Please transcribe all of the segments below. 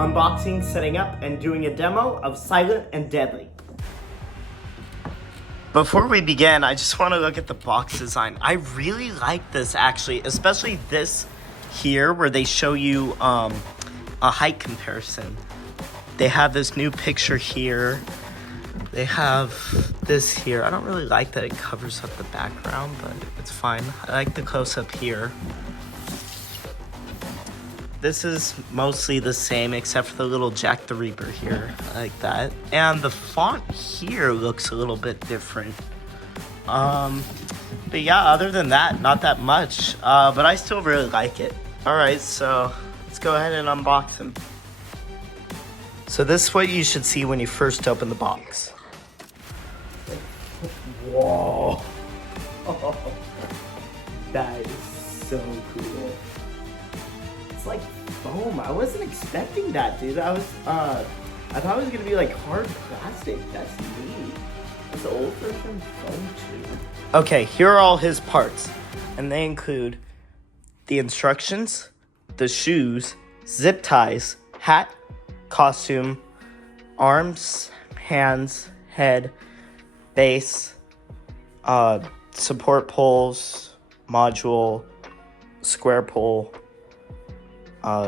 unboxing, setting up, and doing a demo of Silent and Deadly. Before we begin, I just want to look at the box design. I really like this actually, especially this here where they show you a height comparison. They have this new picture here. They have this here. I don't really like that it covers up the background, but it's fine. I like the close-up here. This is mostly the same except for the little Jack the Reaper here. I like that. And the font here looks a little bit different. But yeah, other than that, not that much. But I still really like it. Alright, so let's go ahead and unbox them. So this is what you should see when you first open the box. Whoa. That is so cool. It's like foam. I wasn't expecting that, dude. I thought it was gonna be like hard plastic. That's neat. It's the old version foam too. Okay, here are all his parts, and they include the instructions, the shoes, zip ties, hat, costume, arms, hands, head, base, support poles, module, square pole,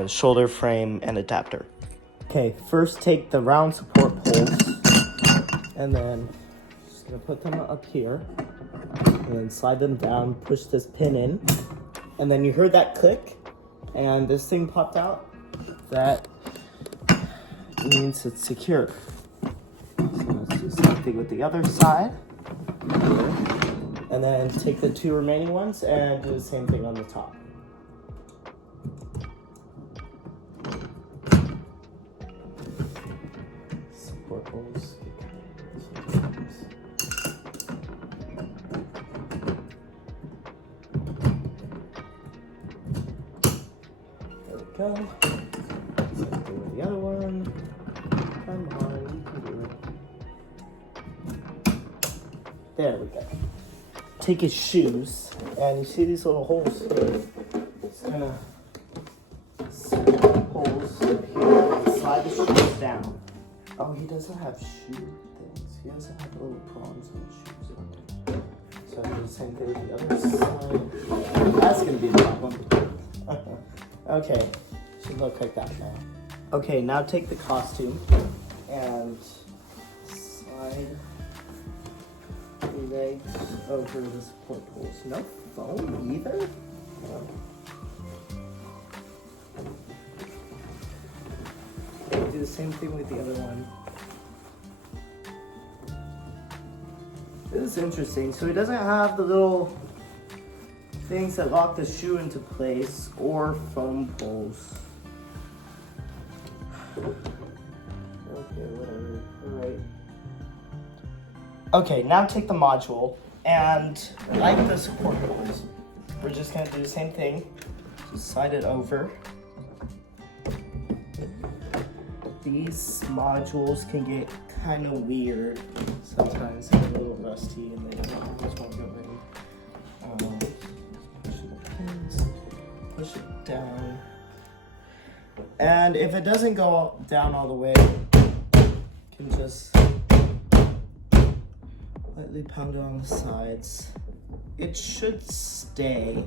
shoulder frame, and adapter. Okay, first take the round support poles, and then just gonna put them up here, and then slide them down, push this pin in, and then you heard that click, and this thing popped out. That means it's secure. So let's do something with the other side, here. And then take the two remaining ones and do the same thing on the top. Support holes. There we go. Same thing with the other one. Come on, you can do it. There we go. Take his shoes, and you see these little holes here. Just kind of holes up here and slide the shoes down. Oh, he doesn't have shoe things. He doesn't have little prongs on the shoes. So I do the same thing with the other side. That's gonna be a problem. Okay, should look like that now. Okay, now take the costume and slide the legs over the support poles. No foam either? No. Okay, do the same thing with the other one. This is interesting. So he doesn't have the little things that lock the shoe into place or foam poles. Okay, whatever. Alright. Okay, now take the module, and like the support poles, we're just gonna do the same thing. Just slide it over. These modules can get kind of weird sometimes. They're a little rusty and they just won't go in. Push the pins, push it down. And if it doesn't go down all the way, you can just lightly pound it on the sides. It should stay,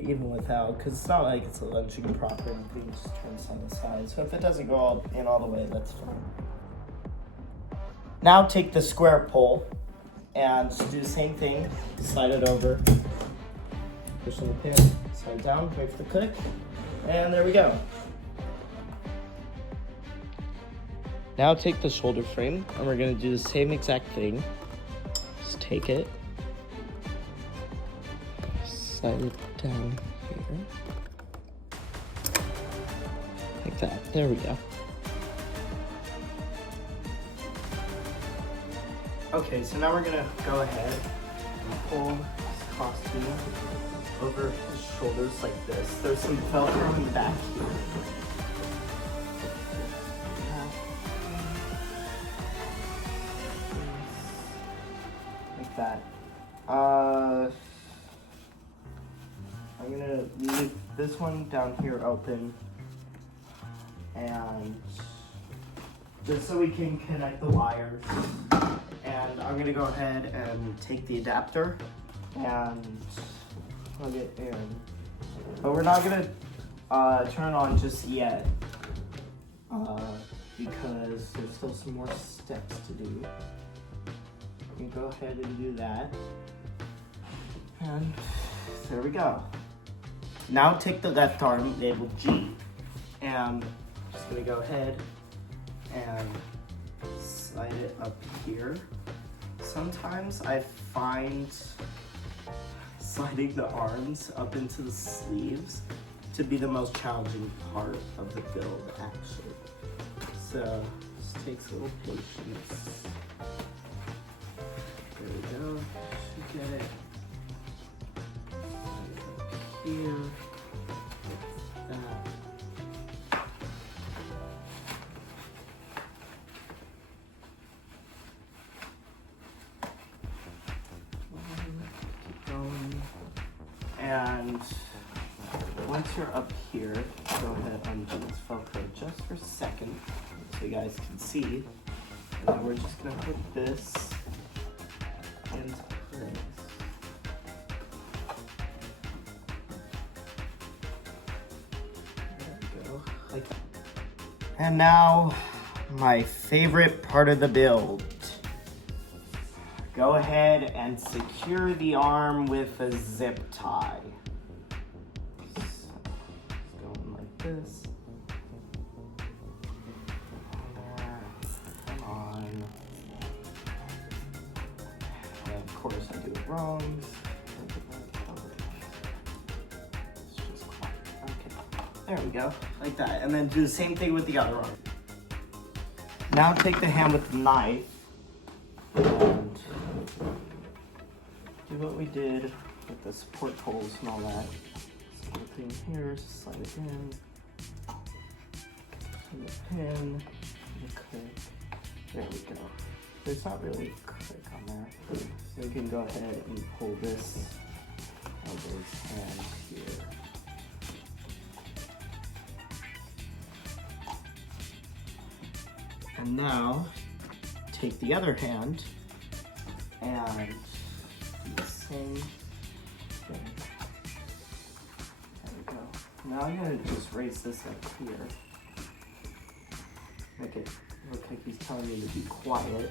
even without, because it's not like it's a lunging prop or anything, it just turns on the side. So if it doesn't go in all the way, that's fine. Now take the square pole and do the same thing. Slide it over, push on the pin, slide down, wait for the click, and there we go. Now take the shoulder frame, and we're gonna do the same exact thing. Just take it, slide it down here, like that. There we go. Okay, so now we're gonna go ahead and pull this costume over his shoulders like this. There's some Velcro in the back here. Like that. I'm gonna leave this one down here open, and just so we can connect the wires. And I'm gonna go ahead and take the adapter and plug it in. But we're not gonna turn it on just yet because there's still some more steps to do. We can go ahead and do that. And there we go. Now take the left arm labeled G, and I'm just gonna go ahead and slide it up here. Sometimes I find sliding the arms up into the sleeves to be the most challenging part of the build, actually. So, this takes a little patience. There we go, should get it. Here, like that. Keep going. And once you're up here, go ahead and undo this Velcro just for a second so you guys can see. And then we're just gonna put this into place. And now, my favorite part of the build. Go ahead and secure the arm with a zip tie. So, it's going like this. Come on. And of course I do it wrong. There we go, like that. And then do the same thing with the other arm. Now take the hand with the knife and do what we did with the support poles and all that. Same thing here, just slide it in. And the pin, and the click. There we go. There's not really a click on there. So we can go ahead and pull this out of his hand here. And now, take the other hand and do the same thing. There we go. Now I'm gonna just raise this up here. Make it look like he's telling me to be quiet.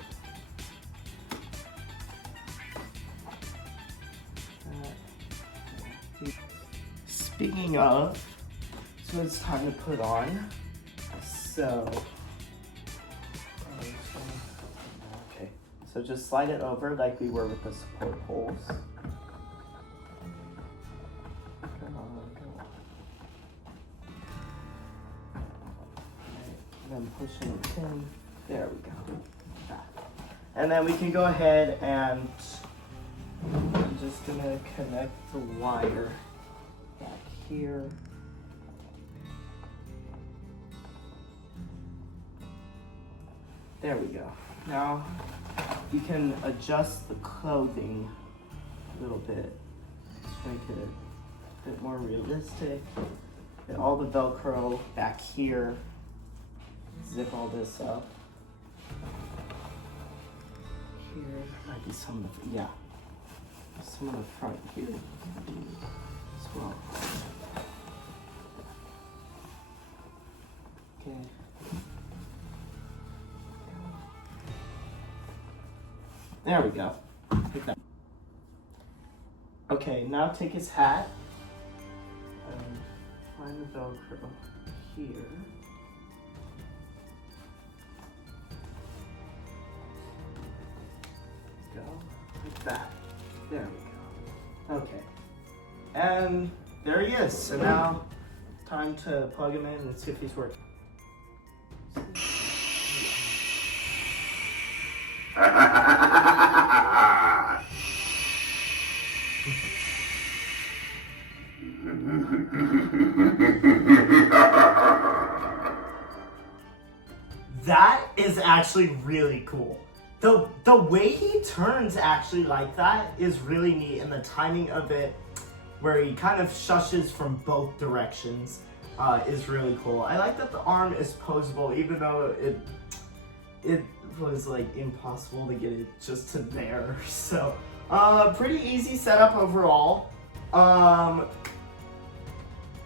Speaking of, so it's time to put on. So, okay, so just slide it over like we were with the support poles. And then pushing the pin. There we go. And then we can go ahead and I'm just gonna connect the wire back here. There we go. Now you can adjust the clothing a little bit to make it a bit more realistic. Get all the Velcro back here. Zip all this up. Here might be some of the, yeah, some of the front here as well. Okay. There we go. Take that. Okay, now take his hat and find the Velcro here. Go like that. There we go. Okay. And there he is. So now time to plug him in and see if he's working. That is actually really cool. The way he turns actually like that is really neat, and the timing of it where he kind of shushes from both directions, is really cool. I like that the arm is posable, even though it was like impossible to get it just to there. So pretty easy setup overall.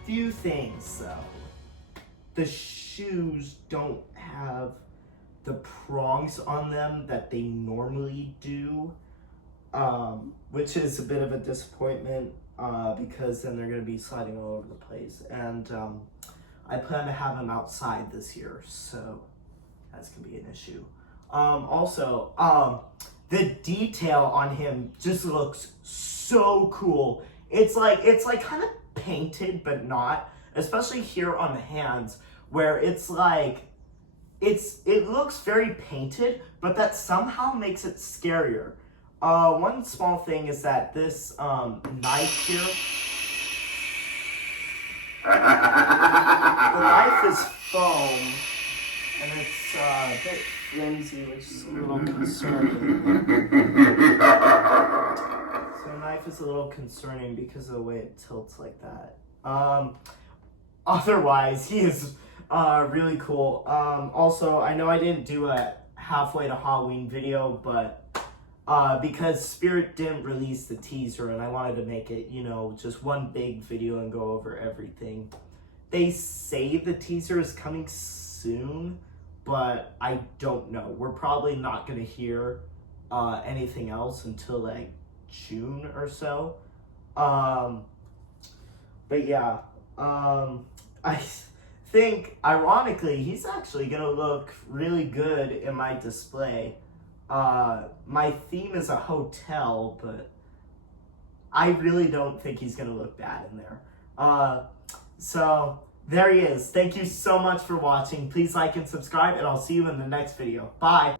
Few things though. The shoes don't have the prongs on them that they normally do, which is a bit of a disappointment, because then they're going to be sliding all over the place. And I plan to have them outside this year, so that's going to be an issue. Also, the detail on him just looks so cool. It's like kind of painted, but not, especially here on the hands, where it's like, it looks very painted, but that somehow makes it scarier. One small thing is that this knife here, the knife is foam, and it's a bit flimsy, which is a little concerning. So the knife is a little concerning because of the way it tilts like that. Otherwise, he is really cool. Also, I know I didn't do a halfway to Halloween video, but because Spirit didn't release the teaser and I wanted to make it, you know, just one big video and go over everything. They say the teaser is coming soon, but I don't know. We're probably not going to hear anything else until like June or so. But yeah, I think ironically he's actually gonna look really good in my display. My theme is a hotel, but I really don't think he's gonna look bad in there. So there he is. Thank you so much for watching. Please like and subscribe, and I'll see you in the next video. Bye.